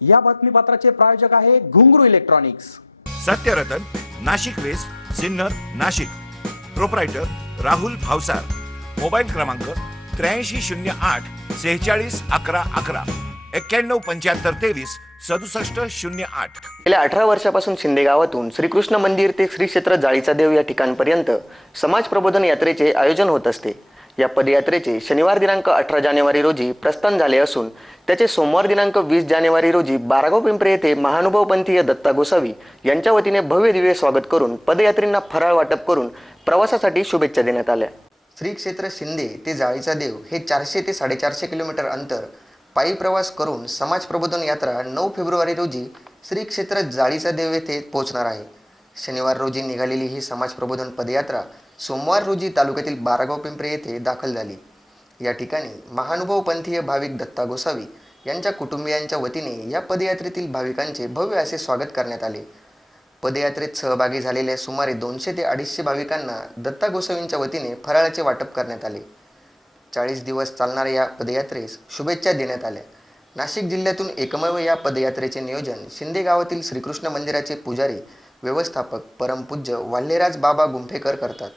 या बातमीपत्राचे प्रायोजक आहे Ghungru electronics. Satyaratan, Nashik West, Sinnar, Nashik. Proprietor Rahul Bhavsar. Mobile क्रमांक 8308 46 11 11 91 75 23 67 08। गेल्या 18 वर्षापासून शिंदे गावातून श्रीकृष्ण मंदिर ते श्री क्षेत्र जाळीचा देव या ठिकाणपर्यंत समाज प्रबोधन यात्रेचे आयोजन होत असते। या पदयात्रेचे शनिवार दिनांक 18 जानेवारी रोजी प्रस्थान झाले असून त्याचे सोमवार दिनांक 20 जानेवारी रोजी बारागाव पिंपरी येथे महानुभाव पंथीय दत्ता गोसावी यांच्या वतीने भव्य दिव्य स्वागत करून पदयात्रींना फराळ वाटप करून प्रवासासाठी शुभेच्छा देण्यात आल्या। श्री क्षेत्र शिंदे ते जाळीचा देव हे 400 ते 450 किलोमीटर अंतर पायी प्रवास करून समाज प्रबोधन यात्रा 9 फेब्रुवारी रोजी श्री क्षेत्र जाळीचा देव येथे पोहोचणार आहे। शनिवार रोजी निघालेली ही समाज प्रबोधन पदयात्रा सोमवार रोजी तालुक्यातील बारागाव पिंपरी येथे दाखल झाली। या ठिकाणी महानुभाव पंथीय भाविक दत्ता गोसावी यांच्या कुटुंबियांच्या वतीने या पदयात्रेतील भाविकांचे भव्य असे स्वागत करण्यात आले। पदयात्रेत सहभागी झालेल्या सुमारे 200 ते 250 भाविकांना दत्ता गोसावींच्या वतीने फराळाचे वाटप करण्यात आले। 40 दिवस चालणाऱ्या या पदयात्रेस शुभेच्छा देण्यात आल्या। नाशिक जिल्ह्यातून एकमेव या पदयात्रेचे नियोजन शिंदे गावातील श्रीकृष्ण मंदिराचे पुजारी व्यवस्थापक परमपूज्य वाल्हेराज बाबा गुंफेकर करतात।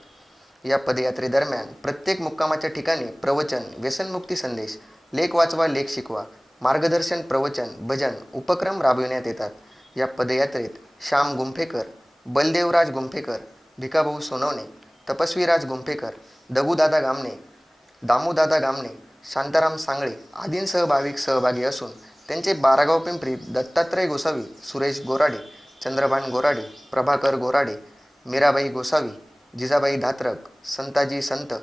या पदयात्रेदरम्यान प्रत्येक मुक्कामाच्या ठिकाणी प्रवचन, व्यसनमुक्ती संदेश, लेख वाचवा लेख शिकवा, मार्गदर्शन, प्रवचन, भजन उपक्रम राबविण्यात येतात। या पदयात्रेत श्याम गुंफेकर, बलदेवराज गुंफेकर, भिकाभाऊ सोनवणे, तपस्वीराज गुंफेकर, दगूदादा गामणे, दामूदादा गामणे, शांताराम सांगळे आदींसह भाविक सहभागी असून त्यांचे बारागाव पिंपरी दत्तात्रय गोसावी, सुरेश गोराडे, चंद्रभान गोराडे, प्रभाकर गोराडे, मीराबाई गोसावी, जिजाबाई धात्रक, संताजी संत,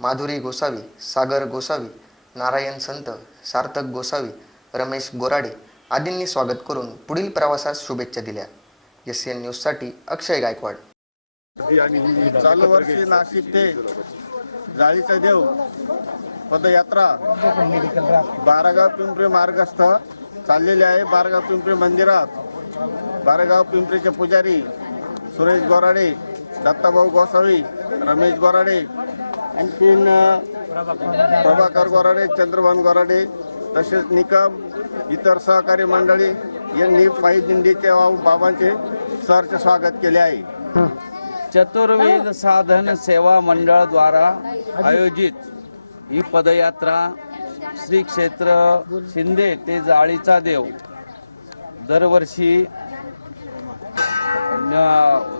माधुरी गोसावी, सागर गोसावी, नारायण संत, सार्थक गोसावी, रमेश गोराडे आदींनी स्वागत करून पुढील प्रवासास शुभेच्छा दिल्या। SN न्यूजसाठी अक्षय गायकवाड। चालू वर्षी नाशिक ते जाळीचा देव पदयात्रा बारागाव पिंपरी मार्गस्थ चाललेली आहे। बारागाव पिंपरी मंदिरात बारागाव पिंपरीचे पुजारी सुरेश गोराडे, दत्ताभाऊ गोसावी, रमेश गोराडे, आणखीन प्रभाकर गोराडे, चंद्रभान गोराडे तसेच निकम इतर सहकारी मंडळी यांनी पायी दिंडीचे बाबांचे सहर्ष स्वागत केले आहे। चतुर्वेद साधन सेवा मंडळ द्वारा आयोजित ही पदयात्रा श्री क्षेत्र शिंदे ते जाळीचा देव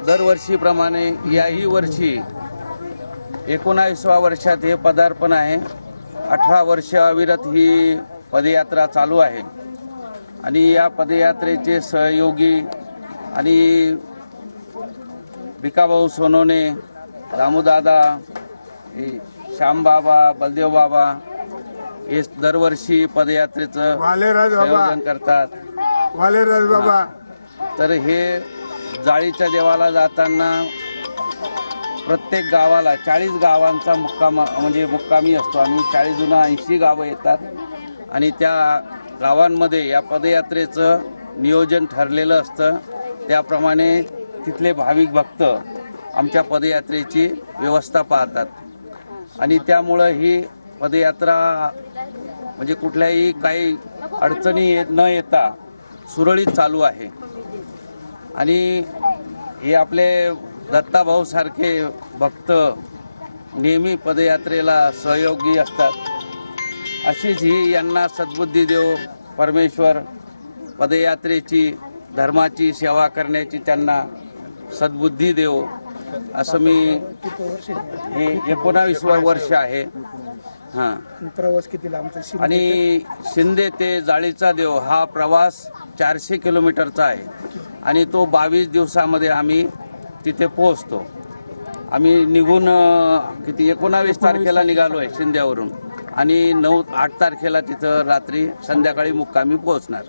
दरवर्षीप्रमाणे याही वर्षी 19व्या वर्षात हे पदार्पण आहे। 18 वर्ष अविरत ही पदयात्रा चालू आहे आणि या पदयात्रेचे सहयोगी आणि भिकाभाऊ सोनवणे, दामूदादा, श्यामबाबा, बलदेव बाबा हे दरवर्षी पदयात्रेचं आयोजन करतात। वालेराज बाबा तर हे जाळीच्या देवाला जाताना प्रत्येक गावाला 40 गावांचा मुक्कामी असतो। आम्ही 40 80 गावं येतात आणि त्या गावांमध्ये या पदयात्रेचं नियोजन ठरलेलं असतं। त्याप्रमाणे तिथले भाविक भक्त आमच्या पदयात्रेची व्यवस्था पाहतात आणि त्यामुळं ही पदयात्रा म्हणजे कुठल्याही काही अडचणी न येता सुरळीत चालू आहे। आणि हे आपले दत्ताभाऊ सारखे भक्त नेहमी पदयात्रेला सहयोगी असतात। अशीच ही यांना सद्बुद्धी देव परमेश्वर पदयात्रेची धर्माची सेवा करण्याची त्यांना सद्बुद्धी देव असं मी हे 19वं वर्ष आहे। हां, प्रवास किती लांबचा आणि शिंदे ते जाळीचा देव हा प्रवास 400 किलोमीटरचा आहे आणि तो 22 दिवसामध्ये आम्ही तिथे पोहोचतो। आम्ही निघून किती 19 तारखेला निघालो आहे शिंद्यावरून आणि 8 तारखेला तिथं रात्री संध्याकाळी मुक्कामी पोहोचणार।